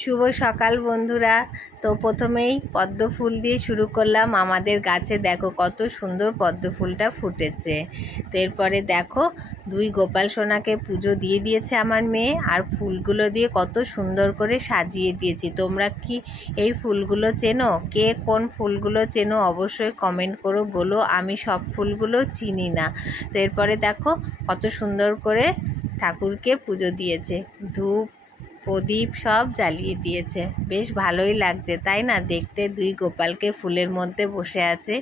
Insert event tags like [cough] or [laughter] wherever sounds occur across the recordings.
শুভ সকাল বন্ধুরা। তো প্রথমেই পদ্ম ফুল দিয়ে শুরু করলাম। আমাদের গাছে দেখো কত সুন্দর পদ্ম ফুলটা ফুটেছে। তো এরপরে দেখো, দুই গোপাল সোনাকে পুজো দিয়ে দিয়েছে আমার মেয়ে আর ফুলগুলো দিয়ে কত সুন্দর করে সাজিয়ে দিয়েছি। তোমরা কি এই ফুলগুলো চেনো? কে কোন ফুলগুলো চেনো অবশ্যই কমেন্ট করো বলো। আমি সব ফুলগুলো চিনি না। তো এরপরে দেখো, কত সুন্দর করে ঠাকুরকে পুজো দিয়েছে। ধূপ প্রদীপ সব জ্বালিয়ে দিয়েছে। বেশ ভালোই লাগছে, তাই না? দেখতে দুই গোপালকে ফুলের মধ্যে বসে আছে।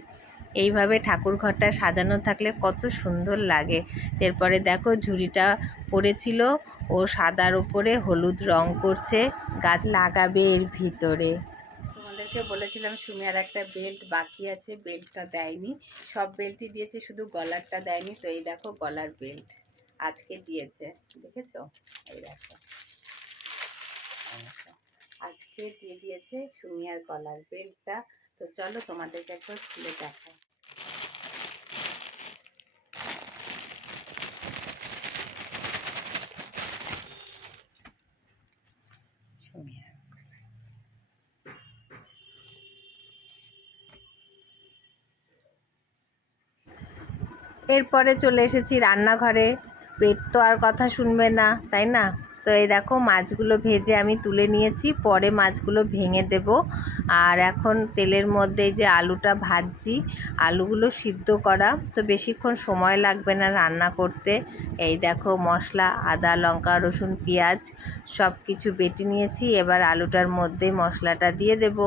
এইভাবে ঠাকুর ঘরটা সাজানো থাকলে কত সুন্দর লাগে। এরপরে দেখো ঝুড়িটা পড়েছিল, ও সাদার ওপরে হলুদ রং করছে, গাছ লাগাবে এর ভিতরে। তোমাদেরকে বলেছিলাম সুমিয়ার একটা বেল্ট বাকি আছে, বেল্টটা দেয়নি। সব বেল্টই দিয়েছে, শুধু গলারটা দেয়নি। তো এই দেখো গলার বেল্ট আজকে দিয়েছে, দেখেছ? এই দেখো। আচ্ছা, আজকে দিয়ে দিয়েছে সুমিয়ার গলার বেল্টটা তো চলো তোমাদেরকে একবার খুলে দেখাই। এরপরে চলে এসেছি রান্নাঘরে। পেট তো আর কথা শুনবে না তাই না? তো এই দেখো মাছগুলো ভেজে আমি তুলে নিয়েছি, পরে মাছগুলো ভেঙে দেব। আর এখন তেলের মধ্যে যে আলুটা ভাজছি, আলুগুলো সিদ্ধ করা। তো বেশিক্ষণ সময় লাগবে না রান্না করতে। এই দেখো মশলা, আদা, লঙ্কা, রসুন, পেঁয়াজ সব কিছু বেটে নিয়েছি। এবার আলুটার মধ্যে মশলাটা দিয়ে দেব।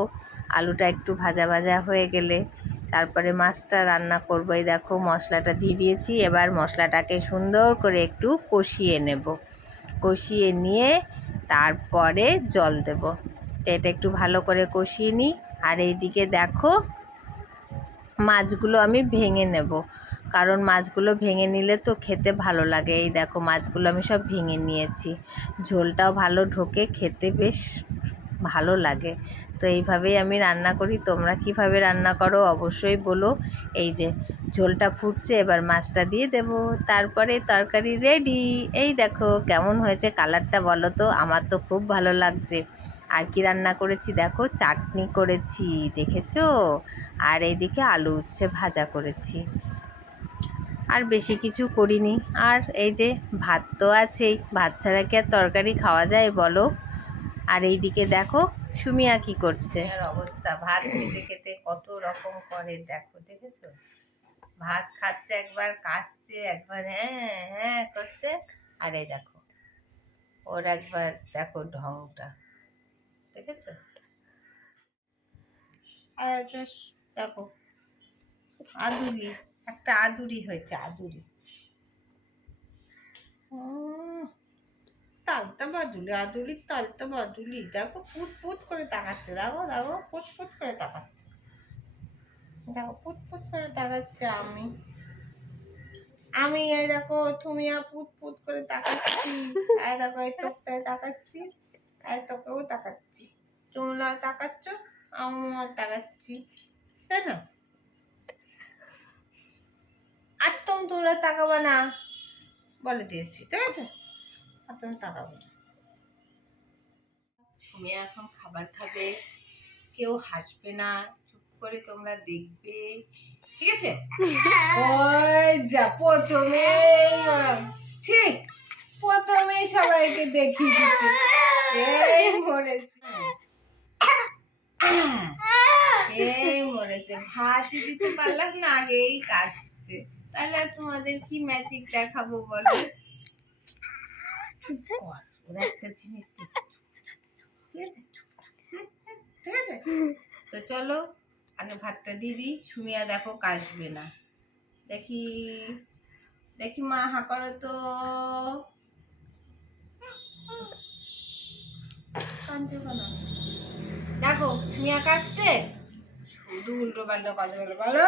আলুটা একটু ভাজা ভাজা হয়ে গেলে তারপরে মাছটা রান্না করব। এই দেখো মশলাটা দিয়ে দিয়েছি। এবার মশলাটাকে সুন্দর করে একটু কষিয়ে নেব। কষিয়ে নিয়ে তারপরে জল দেব। এটা একটু ভালো করে কষিয়ে নিই। আর এইদিকে দেখো, মাছগুলো আমি ভেঙে নেব। কারণ মাছগুলো ভেঙে নিলে তো খেতে ভালো লাগে। এই দেখো, মাছগুলো আমি সব ভেঙে নিয়েছি। ঝোলটাও ভালো ঢোকে, খেতে বেশ ভালো লাগে। তো এইভাবেই আমি রান্না করি। তোমরা কীভাবে রান্না করো অবশ্যই বলো। এই যে ঝোলটা ফুটছে, এবার মাছটা দিয়ে দেব। তারপরে তরকারি রেডি এই দেখো কেমন হয়েছে কালারটা বলো তো? আমার তো খুব ভালো লাগছে। আর কি রান্না করেছি দেখো? চাটনি করেছি, দেখেছ? আর এইদিকে আলু উচ্ছে ভাজা করেছি। আর বেশি কিছু করিনি। আর এই যে ভাত তো আছেই। ভাত ছাড়া কি আর তরকারি খাওয়া যায় বলো? আর এইদিকে দেখো সুমিয়া কি করছে? অবস্থা। ভাত খেতে খেতে কত রকম করে দেখো দেখেছ? ভাত খাচ্ছে একবার কাশছে একবার হ্যাঁ হ্যাঁ করছে। আর দেখো ওর একবার দেখো ঢংটা। দেখেছ? আর দেখো আদুরি একটা আদুরি হয়েছে আদুরি। উম, তালতা বাদুলি, আদুলির তালতা বাদুলি। দেখো পুত পুত করে তাকাচ্ছে, দেখো দেখো পুত পুত করে তাকাচ্ছে। দেখো পুত পুত করে তাকাচ্ছে আমি। আমি এই দেখো, তুমি আর পুত পুত করে তাকাচ্ছি। এই দেখো, এই তোকটায় তাকাচ্ছি এই তোকেও তাকাচ্ছি। তোমরা তাকাচ্ছ আমিও তাকাচ্ছি, তাই না? আর তুমি তোমরা তাকাবা না, বলে দিয়েছি, ঠিক আছে? আর তুমি তাকাবে তুমি এখন খাবার খাবে কেউ হাসবে না চুপ করে তোমরা দেখবে ঠিক আছে? ওই যা প্রথমেই ওরম ছি প্রথমেই সবাইকে দেখি এই মরেছে। এই মরেছে। ভাতই দিতে পারলাম না আগেই কাটছে। তাহলে তোমাদের কি ম্যাজিক দেখাবো বলো? চুপ কর ওরা একটা জিনিস ঠিক আছে? ঠিক আছে? তো চলো আগে ভাতটা দিয়ে দিই। সুমিয়া দেখো কাশবে না। দেখি দেখি মা হা করো তো? দেখো সুমিয়া কাশছে? শুধু উল্টো পাল্টো কথা বলো বলো।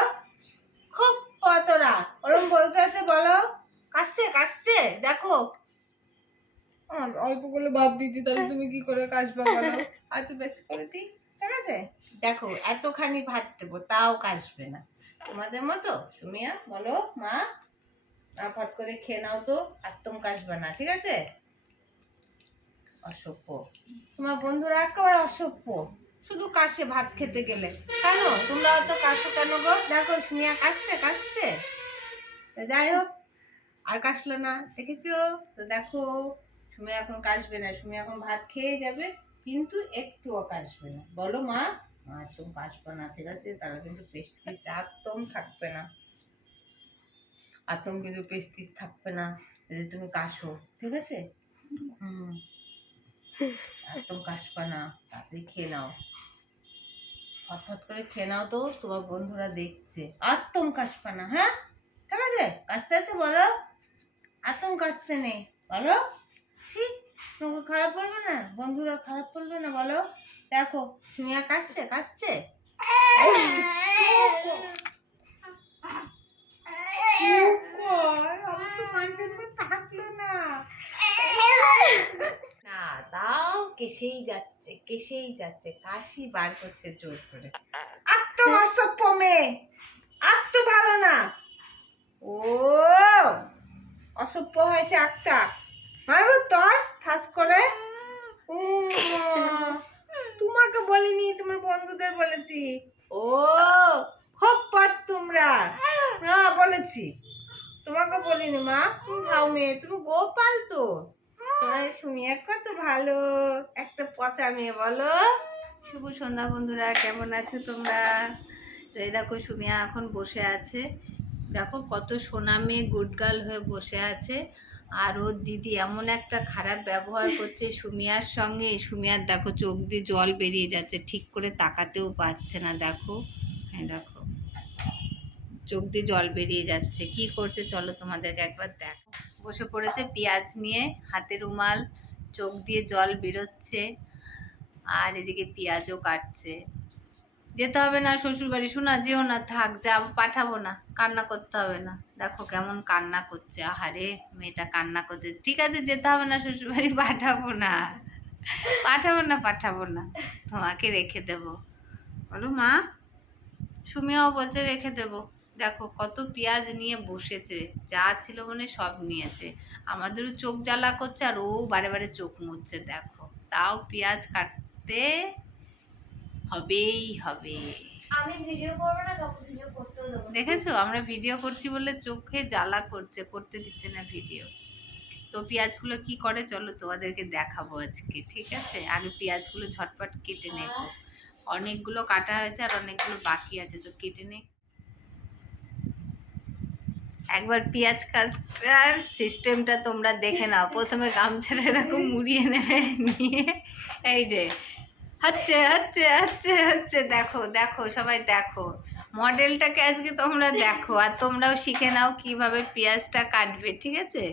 খুব পতরা। ওরম বলতে আছে বলো। কাশছে কাশছে? দেখো। আমার অল্পগুলো ভাব দিচ্ছি তাহলে তুমি কি করে কাশবে বলো [laughs] আর একটু বেশি করে দিই ঠিক আছে? দেখো এতখানি ভাত দেবো তাও কাশবে না। তোমাদের মতো? সুমিয়া বলো মা আর ফট করে খেয়ে নাও তো একদম কাশবে না ঠিক আছে? অসভ্য। তোমার বন্ধুরা একেবারে অসভ্য। শুধু কাশে ভাত খেতে গেলে। কেন? তোমরা অত কাশো কেন গো? দেখো সুমিয়া কাশছে কাশছে। যাই হোক আর কাশলো না দেখেছ? তো দেখো। সুমিয়া এখন কাশবে না সুমি এখন ভাত খেয়ে যাবে, কিন্তু একটুও কাশবে না। বলো মা একদম কাশবে না, ঠিক আছে? তাহলে কিন্তু পেস্টিস একদম থাকবে না। আতম কিন্তু পেস্টিস থাকবে না, যদি তুমি কাশো, ঠিক আছে? একদম কাশবা না, তাড়াতাড়ি খেয়ে নাও। ফটফট করে খেয়ে নাও তো, তোমার বন্ধুরা দেখছে। একদম কাশবা না হ্যাঁ? ঠিক আছে? কাশতে আছে বলো? একদম কাশতে নেই, বলো? ঠিক তোমাকে খারাপ বলবে না? বন্ধুরা খারাপ বলবে না বলো। দেখো তুমি আর কাশছে? কাশছে না। না তাও কেসেই যাচ্ছে কেসেই যাচ্ছে। কাশি বার করছে জোর করে। তো অসভ্য মেয়ে তো ভালো না। ও অসভ্য হয়েছে একটা মারবো তোর ঠাস করে। তোমাকে বলিনি তোমার বন্ধুদের বলেছি। ও। খুব পাত তোমরা। হ্যাঁ বলেছি। তোমাকে বলিনি মা। তুমি ভাও মেয়ে তুমি গোপাল তো। তোমার সুমিয়া কত ভালো। একটা পচা মেয়ে বলো। শুভ সন্ধ্যা বন্ধুরা কেমন আছো তোমরা? তো এই দেখো সুমিয়া এখন বসে আছে। দেখো কত সোনা মেয়ে গুড গার্ল হয়ে বসে আছে। আর ওর দিদি এমন একটা খারাপ ব্যবহার করছে সুমিয়ার সঙ্গে। সুমিয়ার দেখো চোখ দিয়ে জল বেরিয়ে যাচ্ছে, ঠিক করে তাকাতেও পারছে না, দেখো। হ্যাঁ দেখো। চোখ দিয়ে জল বেরিয়ে যাচ্ছে। কি করছে চলো তোমাদেরকে একবার দেখো। বসে পড়েছে পেঁয়াজ নিয়ে হাতে রুমাল, চোখ দিয়ে জল বেরোচ্ছে, আর এদিকে পেঁয়াজও কাটছে। যেতে হবে না শ্বশুর বাড়ি শোনা, যেও না, থাক, যা পাঠাবো না। কান্না করতে হবে না। দেখো কেমন কান্না করছে। আহারে, মেয়েটা কান্না করছে। ঠিক আছে, যেতে হবে না শ্বশুর বাড়ি পাঠাবো না। পাঠাবো না পাঠাবো না। তোমাকে রেখে দেবো। বলো মা, সুমিয়াও বলছে রেখে দেবো। দেখো কত পেঁয়াজ নিয়ে বসেছে। যা ছিল মনে সব নিয়েছে। আমাদেরও চোখ জ্বালা করছে আর ও বারে বারে চোখ মুছছে, দেখো। তাও পেঁয়াজ কাটতে হবেই হবে। আমি ভিডিও করব না কাউকে ভিডিও করতেও দেবো দেখেছ? আমরা ভিডিও করছি বলে চোখে জ্বালা করছে করতে দিচ্ছে না ভিডিও। তো পেঁয়াজগুলো কি করে চলো তোমাদেরকে দেখাবো আজকে ঠিক আছে? আগে পেঁয়াজগুলো ঝটপট কেটে নেব। অনেকগুলো কাটা হয়েছে আর অনেকগুলো বাকি আছে তো কেটে নে। একবার পেঁয়াজ কাটার সিস্টেমটা তোমরা দেখে নাও। প্রথমে গামছাটা এরকম মুড়িয়ে নেবে নিয়ে এই যে হচ্ছে হচ্ছে হচ্ছে হচ্ছে। দেখো দেখো সবাই দেখো। মডেলটাকে আজকে তোমরা দেখো আর তোমরাও শিখে নাও কীভাবে পেঁয়াজটা কাটবে ঠিক আছে?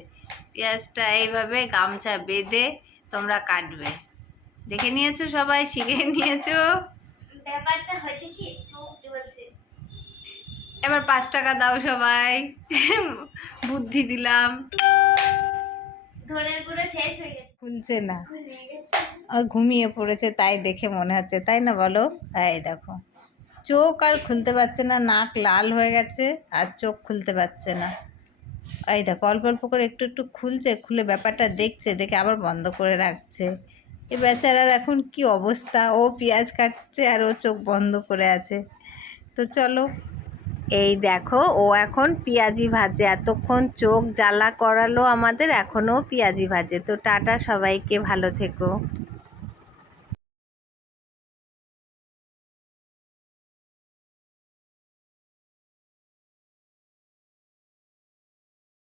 পেঁয়াজটা এইভাবে গামছা বেঁধে তোমরা কাটবে। দেখে নিয়েছো সবাই? শিখে নিয়েছো? ব্যাপারটা হয়েছে কি? চোখ জ্বলছে এবার পাঁচ টাকা দাও সবাই। বুদ্ধি দিলাম। ধনের পুরো শেষ হয়ে গেছে। খুলছে না। গেছে। ঘুমিয়ে পড়েছে, তাই দেখে মনে হচ্ছে, তাই না বলো? এই দেখো, চোখ আর খুলতে পারছে না, নাক লাল হয়ে গেছে আর চোখ খুলতে পারছে না। এই দেখো, অল্প অল্প করে একটু একটু খুলছে, খুলে ব্যাপারটা দেখছে, দেখে আবার বন্ধ করে রাখছে। এ বেচারার এখন কি অবস্থা? ও পেঁয়াজ কাটছে আর ও চোখ বন্ধ করে আছে। তো চলো, এই দেখো, ও এখন পেঁয়াজি ভাজে। এতক্ষণ চোখ জ্বালা করালো আমাদের, এখনও পেঁয়াজি ভাজে। তো টাটা সবাইকে, ভালো থেকো।